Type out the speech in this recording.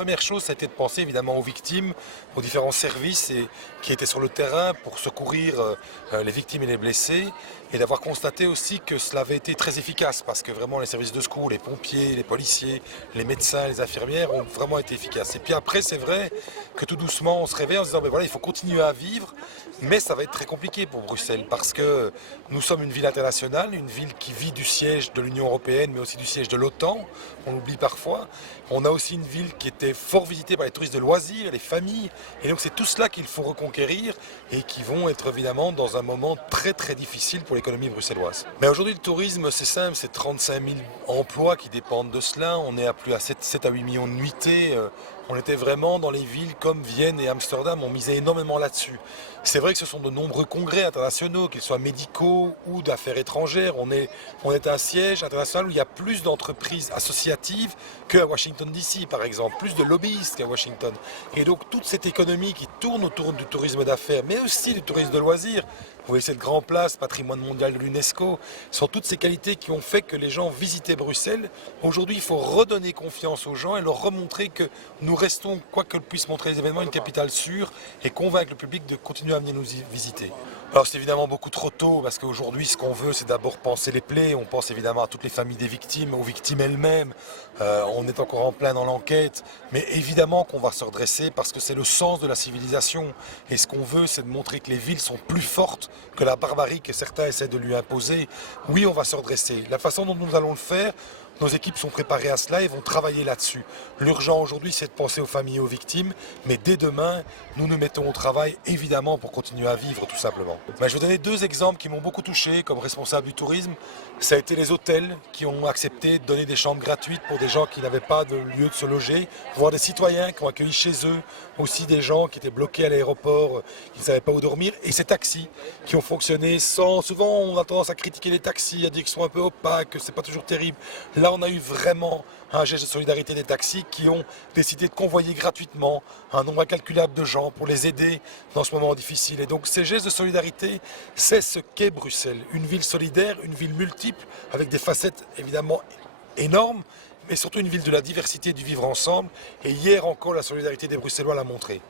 première chose, ça a été de penser évidemment aux victimes, aux différents services qui étaient sur le terrain pour secourir les victimes et les blessés, et d'avoir constaté aussi que cela avait été très efficace, parce que vraiment les services de secours, les pompiers, les policiers, les médecins, les infirmières ont vraiment été efficaces. Et puis après, c'est vrai que tout doucement, on se réveille en se disant, ben voilà, il faut continuer à vivre, mais ça va être très compliqué pour Bruxelles, parce que nous sommes une ville internationale, une ville qui vit du siège de l'Union européenne, mais aussi du siège de l'OTAN, on l'oublie parfois. On a aussi une ville qui était fort visitée par les touristes de loisirs, les familles, et donc c'est tout cela qu'il faut reconquérir et qui vont être évidemment dans un moment très très difficile pour l'économie bruxelloise. Mais aujourd'hui le tourisme c'est simple, c'est 35 000 emplois qui dépendent de cela, on est à plus à 7 à 8 millions de nuitées, on était vraiment dans les villes comme Vienne et Amsterdam, on misait énormément là-dessus. C'est vrai que ce sont de nombreux congrès internationaux, qu'ils soient médicaux ou d'affaires étrangères. On est un siège international où il y a plus d'entreprises associatives qu'à Washington DC, par exemple, plus de lobbyistes qu'à Washington. Et donc toute cette économie qui tourne autour du tourisme d'affaires, mais aussi du tourisme de loisirs, vous voyez cette grande place, patrimoine mondial de l'UNESCO, sont toutes ces qualités qui ont fait que les gens visitaient Bruxelles. Aujourd'hui, il faut redonner confiance aux gens et leur remontrer que nous restons, quoi que puissent montrer les événements, une capitale sûre et convaincre le public de continuer à venir nous y visiter. Alors c'est évidemment beaucoup trop tôt parce qu'aujourd'hui ce qu'on veut c'est d'abord penser les plaies, on pense évidemment à toutes les familles des victimes, aux victimes elles-mêmes, on est encore en plein dans l'enquête, mais évidemment qu'on va se redresser parce que c'est le sens de la civilisation et ce qu'on veut c'est de montrer que les villes sont plus fortes que la barbarie que certains essaient de lui imposer. Oui, on va se redresser. La façon dont nous allons le faire, nos équipes sont préparées à cela et vont travailler là-dessus. L'urgent aujourd'hui, c'est de penser aux familles et aux victimes, mais dès demain, nous nous mettons au travail, évidemment, pour continuer à vivre, tout simplement. Je vais donner deux exemples qui m'ont beaucoup touché comme responsable du tourisme. Ça a été les hôtels qui ont accepté de donner des chambres gratuites pour des gens qui n'avaient pas de lieu de se loger, voire des citoyens qui ont accueilli chez eux aussi des gens qui étaient bloqués à l'aéroport, qui ne savaient pas où dormir, et ces taxis qui ont fonctionné sans... Souvent, on a tendance à critiquer les taxis, à dire qu'ils sont un peu opaques, que c'est pas toujours terrible. Là, on a eu vraiment un geste de solidarité des taxis qui ont décidé de convoyer gratuitement un nombre incalculable de gens pour les aider dans ce moment difficile. Et donc ces gestes de solidarité, c'est ce qu'est Bruxelles. Une ville solidaire, une ville multiple, avec des facettes évidemment énormes, mais surtout une ville de la diversité du vivre ensemble. Et hier encore, la solidarité des Bruxellois l'a montré.